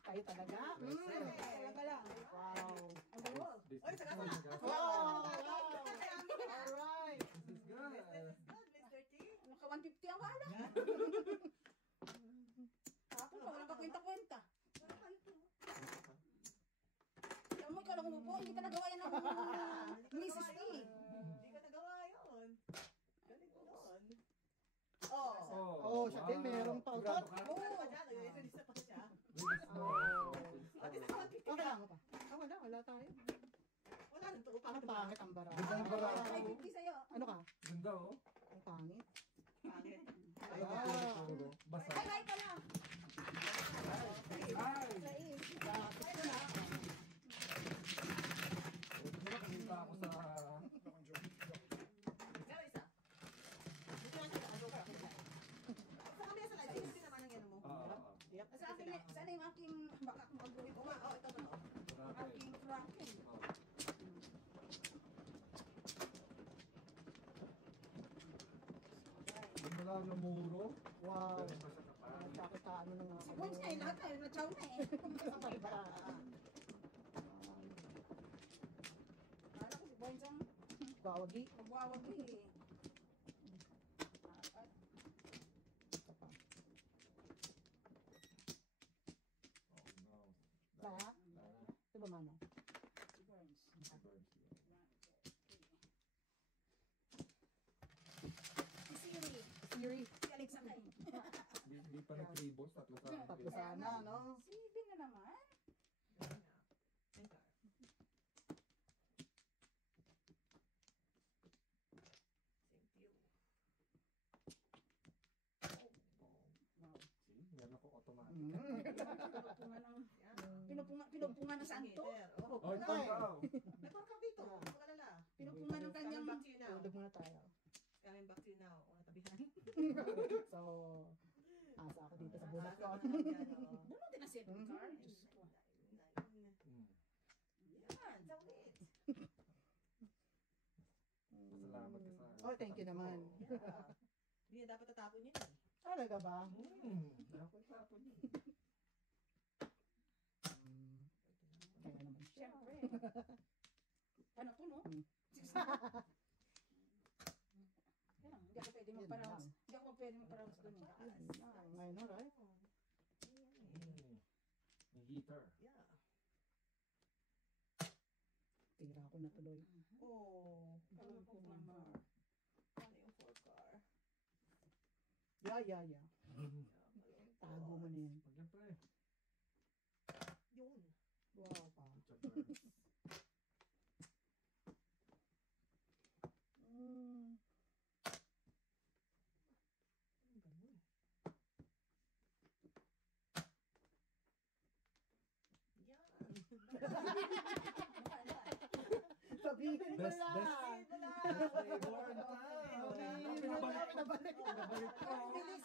Kayo talaga? Talaga lang. Wow. Ang gulo. This Oy, is sagasa. good. Wow! Alright. This is good. Good, Mr. T. Naka 150 ang wala. Tapos pa, walang kakwenta-kwenta. Alam mo, ikaw lang umupo, hindi pa nagawa yan ng Mrs. T. Hindi ko nagawa yun. Galing ko doon. Oh. Oh, siya din, merong pautot. Sigurado ka? Ano pa dyan? Nag-release pa siya. Release mo. Okay, naka 150 Okay ka. lang pa. Wala tayo. Wala nang tuo pa. Ang pangit ang bara. Ganda ng bara. 550 sa'yo. Ano ka? Ganda, oh. Ang pangit. Pangit. Ay, puro. Basa. Ay, ay ka lang. Ay! Sais. Lapit ko na. Ito na nakita ako sa... Pero isa. Hindi naman siya joker. Sa kami sa live, hindi naman ang yan mo. Yep. Sa akin, sana yung aking baka mag-uwit ko. Oh, ito ba? Aking cracking. Ganda lang ng muro. Wow. Galing pa sa kapal. Nagkakataan na nga. Si Bones nga, lahat tayo na-chow na eh. Ang bara. Kala ko si Bones ang Bawagi. magwawag eh. Oh, no. Ba? Lara. Ito ba mano? Si Bones. Si Birds. Si Siri. Siri. Si Alexa na eh. Hindi pa nag-tribos. Tatlo sa akin. Tatlo sana, no? Si Bin na naman. Ganun nga. Enter. Thank you. See? Meron ako automatic. Pinupungan ng, pinupungan ng santo. Oh, Oh, ito daw. may porkap dito. Huwag ka alala. Pinupungan ng kanyang... Coming back to you now. Tulog muna tayo. Coming back to you now. O, natabihan. So, asa ako dito sa bulat ko. Bunutin na set Mhm. card. Diyos ko. Mm. Yan, sawit. Pasalamat ka sa akin. Oh, thank you naman. Yeah. Hindi na dapat tatapon yun eh. Talaga ba? Dapat tapon yun. Kaya naman siya. Siyempre. Ano to, no? Hmm. Kaya lang, hindi ako pwede magpa-rounds. Hindi ako pwede magpa-rounds doon. I know, right? Yung heater. Yeah. Tira ako na tuloy. Oh. Ano po naman? Ano yung 4 car? Yeah. Tago mo na yan. Pag yan pre. Yun. Wow pa. Picture birds. Mm. Best wala. flavor na. Pinabalik. Pinabalik ko. Bilis.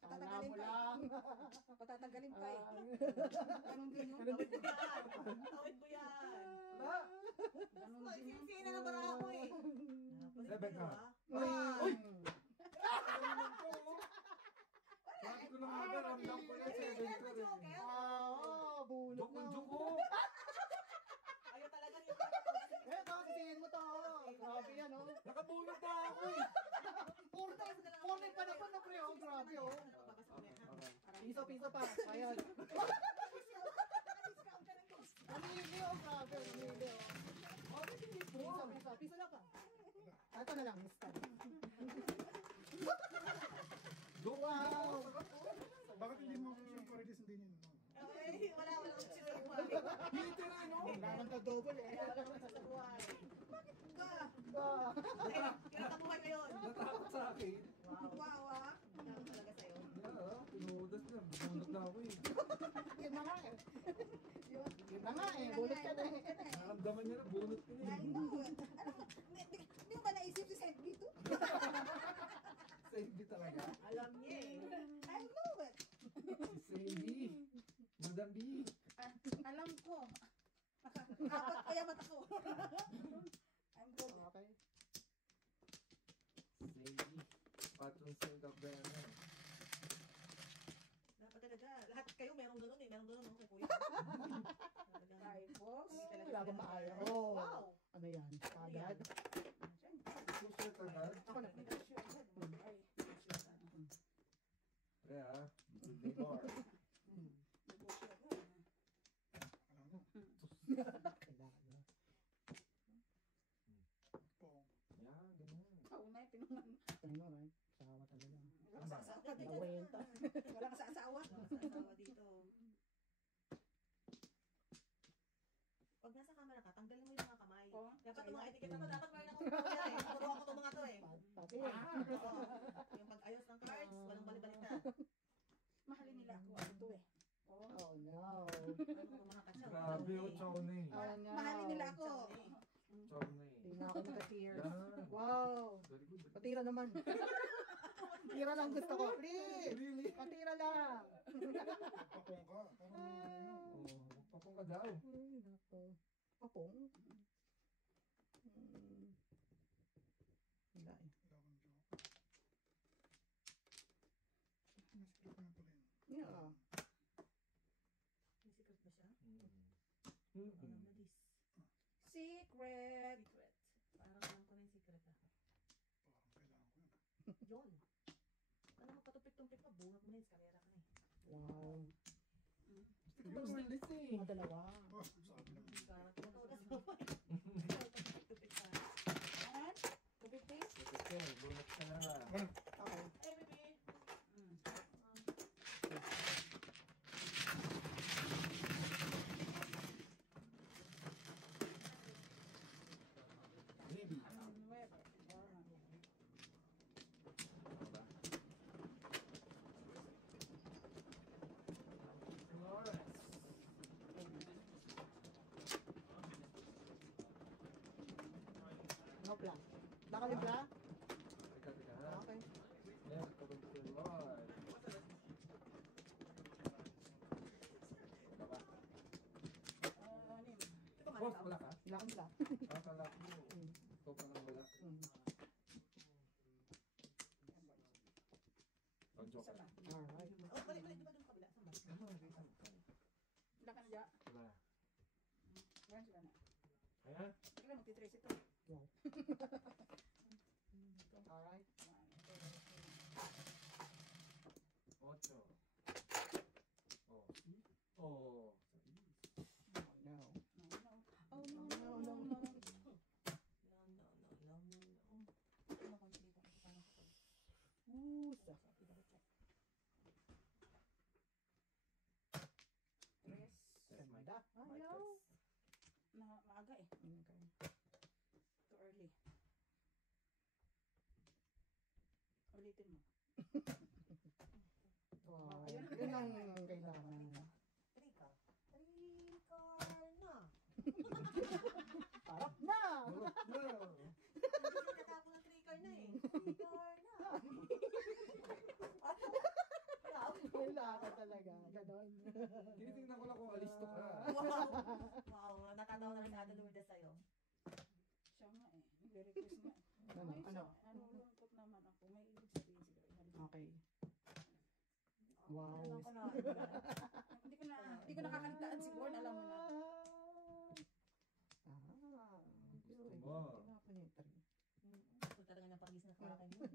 Kala mo lang. Patatanggalin pa eh. Ganun din yun. Tawid mo yan. Tawid mo yan. Wala. Ganun din yun. Sino na ba ako eh? Seven ka. Uy! Sabi ko na nga ba, ramdam ko yan, 7 ko rin. Bulot na. Joko. Ayaw talaga yung Ito, sisihin mo to. Grabe yan, oh. Nakabunot na ako eh. Puro na yung panahon na pre, oh. Grabe, oh. Piso pa. Ayan. Discount ka ng gusto. Namili, oh. Grabe, namili, oh. Piso na pa. Ito na lang, mister. Wow! Bakit hindi mo yung paredes hindi niyo? Ay, wala option yung buhay. Hindi rin, no? Kailangan ka double, eh. Wala option sa buhay. Ilan na buhay ngayon? Natakot sa akin. Wow ah. Ilan talaga sa'yo? Yeah, pinudas na. Bunot na ako eh. Yun na nga, eh. Yun na nga, eh. Bulot ka na, eh. Nakaramdaman niya na, bunot ko na I eh. know it. Hindi mo ba naisip si Seth dito? Save talaga. Alam niya eh. I know it. Si Sadie. Madam B. Alam ko. Apat kaya mata ko. I'm good. Okay. Sadie. Patron sa Gabriela. Dapat talaga. Lahat kayo merong ganun eh. Merong ganun kay kuya. Talagang- Hi, boss. Wala bang maayaw? Oh. Wow! Ano yan? Kagad? Susunod agad. Ako na. Pre ah. Good neighbor. Kailangan. Pong. Yeah, ganun. Oo na, pinungan. Ano, right? Sawa talaga. Walang sasawa. Nawenta. Walang sasawa. Asawa dito. Pag nasa camera ka, tanggalin mo yung mga kamay. Oo. Dapat yung mga etiketa to, dapat may nakapagpapaya eh. Turo ako itong mga to eh. Pati. Oo. Yung pag-ayos ng cards, walang balik-baliktad. Mahalin nila ako. Ano to eh. Oh, no. Ano mga katsaw? Grabe oh, chow na eh. Oh, no. Mahalin nila ako. Chow na eh. Hindi na ako naka-tears. Yan. Wow. Very good. Patira naman. Patira lang gusto ko. Please. Really? Patira lang. Papong ka. Parang ano. Oh, magpapong ka daw. Ay, nako. Papong. Wala eh. Wala akong joke. Mas joke na pala yun. Yeah. May secret ba siya? Mm. Alam na this. Secret. Secret. Parang alam ko na yung secret ah. Parang kailangan ko yun. Yun. Ano magpatupik-tumpik pa, bunot mo na yun, karera ka na eh. Wow. Gusto ko mag-release eh. Mga dalawa. Oh, sabi lang. Parang tumutulog sa buhay. Tupik pa. Ayan. Tupit-tupit. Okay, bunot ka na. Okay. Hey, baby! Maybe. No plan. Nakalimpla? Teka, teka ha. Okay. Ayan, kapag ko Lord. Baba. Boss, wala ka? Nakalimpla. Akala ko. Ikaw pa lang wala. Oh, joke. Alright. Oh, balik, di ba doon kabila? Saan ba? Ano, nakita mo? Wala ka na dyan. Wala. Ayan sila na. Ayan. Tignan mo, titrace ito. Alright. Ocho. Oh, see? Oh, No. Oh, no, no, no, no. No, no, no, no, no, no. Ano kung dito? Parang kapag... Sa. Tres. Ganda. Ayaw. Maaga eh. Okay. Too early. Ulitin mo. Wow. Yun ang kailangan. Trika. Trika na. Parang na. Ka talaga. Ganon. Tinitingnan ko lang kung alisto ka. Wow, natatawa na rin si Ate Lourdes sa'yo. Siya nga eh. Nagre-request nga. Ano? Ano? Nalulungkot naman ako. May ibig sabihin siguro. Okay. Wow. Alam ko na. Hindi ko nakakalitaan si Born, alam mo na. Gusto mo. Gusto talaga niya pag-isip na sa akin yun.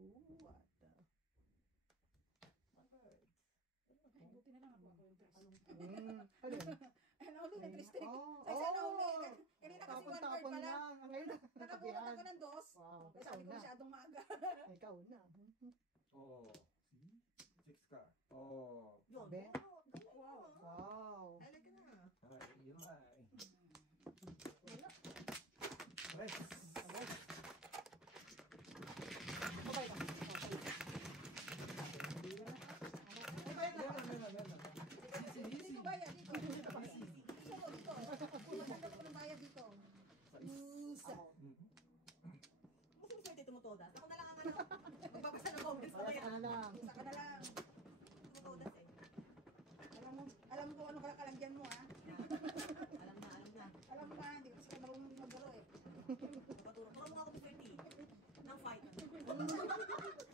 What? Ay, buti na lang ako yung Tris. Anong Alin? Nahuli na Tris. Oh, Sa isa nahuli. Kanina kasi one word tapon-tapon pa lang. lang. Ngayon na. Nakagulat ako ng dos. Wow. Kaya Ikaw sabi ko na. masyadong maaga. Ikaw na. Oo. Six ka. Oo. yun? Sabi? Wow. Wow. I like it na. Ay, yun ay. Press. Okay lang. Dito bayad, dito. Dito, dito. Maghanap ako ng bayad dito. Musa. Gusto mo sa'yo tumutodas? Ako na lang ang ano. Magbabasa ng comments Wala mamaya. ka na lang. Musa ka na lang. Tumutodas eh. Alam mo kung ano kalagyan mo ha. Alam na, alam na. Alam mo na, hindi ko kasi marunong maglaro eh. Magpaturo. Turo mo nga ako Mr. T. Ng fight.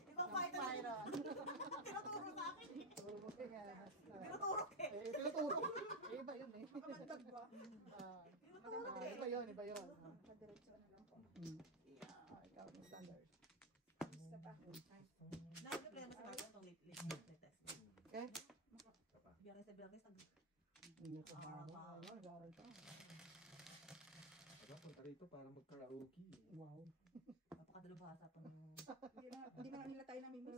Ibang fight na lang. Tinuturo sa akin eh. Turo mo kaya. Tinuturo eh. Tinuturo. Iba yun eh. Makamandag ba? Iba yun, iba yun. Madiretso na lang po. Yeah, ikaw yung standard. Isa pa. Nag-reply naman si Marco itong late test. Okay? Biyernes na biyernes, Hindi ko ba? Nag-aaral ka. Aga, punta rito para mag-karaoke. Wow. napakadalubhasa pa ng... Hindi na nga nila tayo namimiss.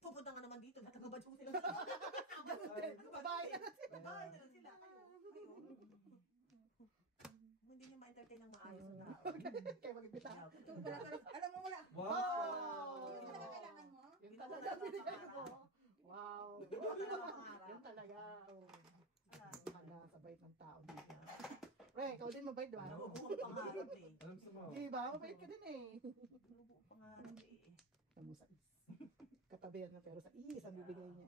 Pupunta nga naman dito, natagabad yung sila. Bye-bye! Babae na lang sila. Hindi niya ma-entertain ng maayos na tao. Kaya mag-ibita. Ito, alam mo wala. Wow! Yun talaga kailangan mo. Yung talaga binigay mo. Wow. Yung talaga. Sabait ng tao dito. Pre, ikaw din mabait, di ba? Nabubuong pangarap eh. Alam sa mga. Di ba? Mabait ka din eh. Nabubuong pangarap eh. Tamo sa is. Katabi na pero sa is ang bibigay niya.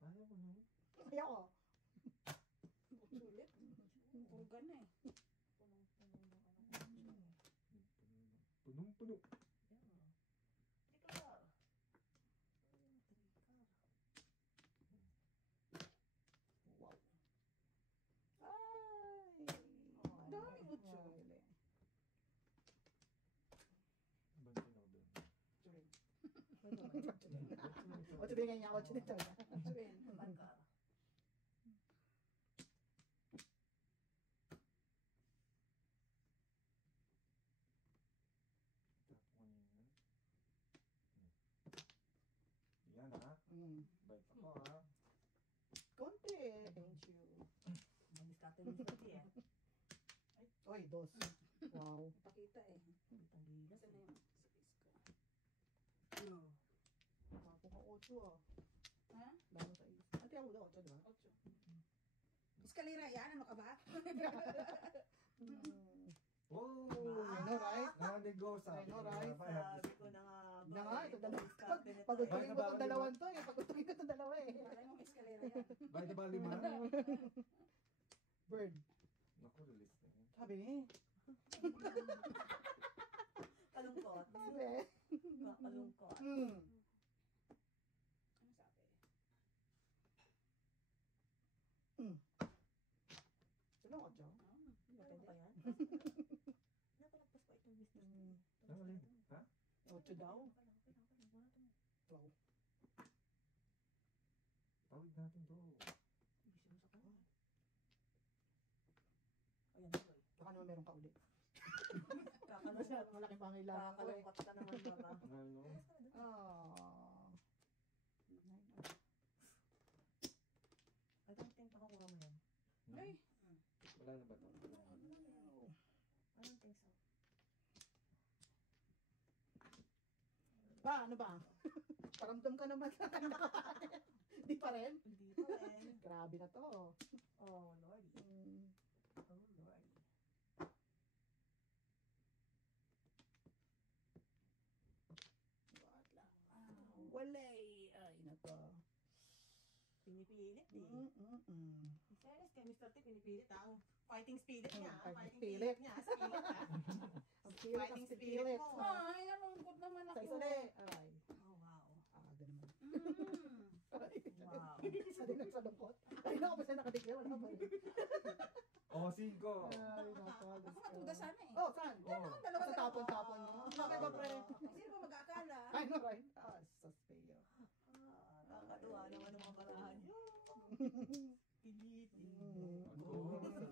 Ayaw ko na. Kaya ko. Sulit. Puro gana eh. Punong-puno. Wow. Ay. Dami utso. Bansin ako doon. Ocho bigay niya, ocho dito. Suin. Yan ha. Bait ako ha. Konti. Thank you. Mag-discarte mo sa eh. Oy, dos. Wow. Pakita eh. Ang gilas Kasi na eh. yung space ko. Ako ka ocho ah. Ha? Dami sa is. Ate ako daw, ocho, di ba? 8. Eskalera yan, ano ka ba? Oh! I know, right? Nakanegosa. I know, right? Sabi ko na nga ba. Na nga, ito dalawa. Discarte nito Pagutugin eh. mo itong dalawang to eh. Pagutugin ko itong dalawa eh. Malay mo may eskalera yan. Bye di ba lima? Bird. Naku, release na yun. Sabi. Kalungkot. Sabi. Kalungkot. Hmm. Ano sabi? Sino ko, Jo? Ano ba yan? Napalagpas pa itong business mo. Ano rin? Ha? Ocho daw. Wow. Tawid natin to. Busy mo sa kawan. Ayan tuloy. Baka naman meron ka ulit. Kakalungkot. Masyadong malaking pangailangan ko eh. Kakalungkot ka naman ba ba? Ano? Ah. I don't think makakuha mo yan. Ay, Wala na ba to? I don't think so. Ba, ano ba? Paramdam ka naman sa kanina ka pa. Di pa rin? Hindi pa rin. Grabe na to. Oh, Lord. Oh, Lord. Olay! Ay, nako. Pinipilit eh. Mm-mm-mm. In fairness kay Mr. T, pinipilit ang fighting spirit niya. Fighting Fighting spirit. spirit niya. Spirit ha. Ang pilit, Fighting ang spirit pilit. mo. Ay, nalungkot naman ako. Sa isa ulit. Ay, Oh, wow. aga naman. Mm. Ay, Wow. isa din ang salungkot. Ay, naku, basta nakadikya. Wala pa rin. Oh, 5. Ay, nako. Ako matuda sana eh. Oh, saan? Oh. Dalawa Sa tapon-tapon mo. Okay ba, pre? Sino ba mag-aakala? I know, right? Ah, saspeo. Nakakatuwa naman ang mga parahan niyo. Pilitin.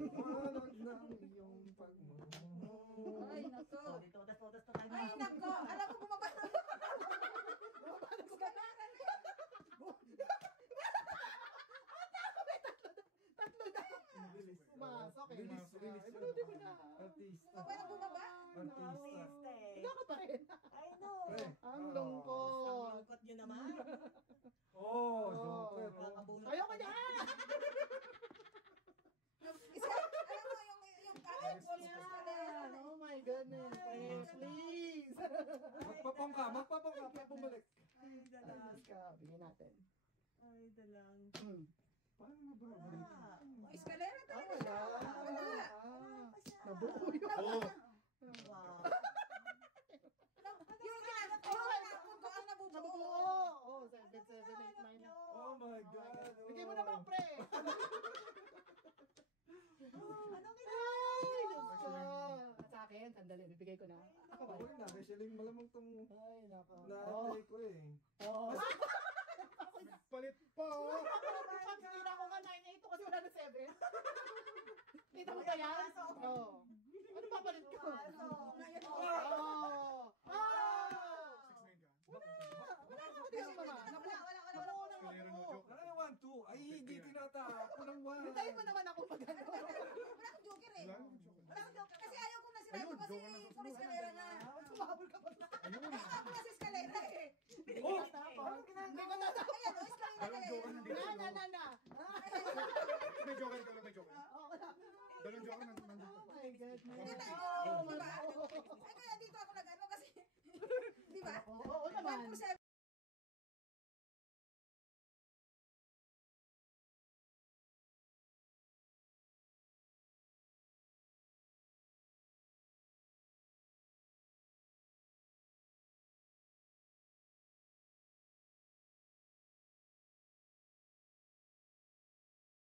Pagkawalan ng iyong pagmamahal. Ay, nako. Oh, dito, todas to tayo. Ay, nako. Alam ko bumaba na. Iskalaran na yan. Tatlo na. Bilis. Pumasok eh. Bilis, bilis. Buti mo na. Artista. Bumaba na bumaba. Artista. Artiste. Wala ka pa rin. I know. Pre. Ang Ang lungkot. lungkot niyo naman. Oh, Oh. super. Nakakabunot. Ayoko niya! Alam mo yung parang balls ko sa Oh my goodness. Please. Magpapong ka, pag bumalik. Ay, dalang. Ayos ka. Bigyan natin. Ay, dalang. Hmm. Paano mababalik? Eskalera Ah, talaga wala. siya. Wala. Ah, nabuo yun. Wow. Yung kinakapon ko ang nabubuo. Nabuo. Oh, 7, 7, 8, 9. Oh my God. Bigay mo naman, pre. Anong Ay, Diyos ko. At sa akin, sandali, bibigay ko na. Ako ba? Ako rin na, kasi lang malamang itong Ay, nako. naantay ko eh. Oh. Palit pa! Pagkira ko nga 9-8 kasi wala na 7. Kita mo ba yan? Oo. Ano papalit ko? Ngayon, Oh! Oh! 6-9 ka. Wala na ako dito mama. Nabuo na Eskalera no ako. joke. Wala na 1-2. Ay, hindi tinatapos ng 1. Hintayin mo naman ako pag ano. wala akong joker eh. Wala nang joke. Wala akong joker. Kasi ayaw ko na sinabi Ayun, kasi joker na. puro eskalera na. Sumabol ka pa. Ayun. Ayaw ko na sa eskalera eh. Oh! Anong ginagawa? Hindi ko tatapos. Ayan o, eskalera Dalawang kaya joker yun. nandito. Na. May joker ka lang, may joker. Oo, wala. Dalawang joker nandito. Oh my God. Hindi tayo.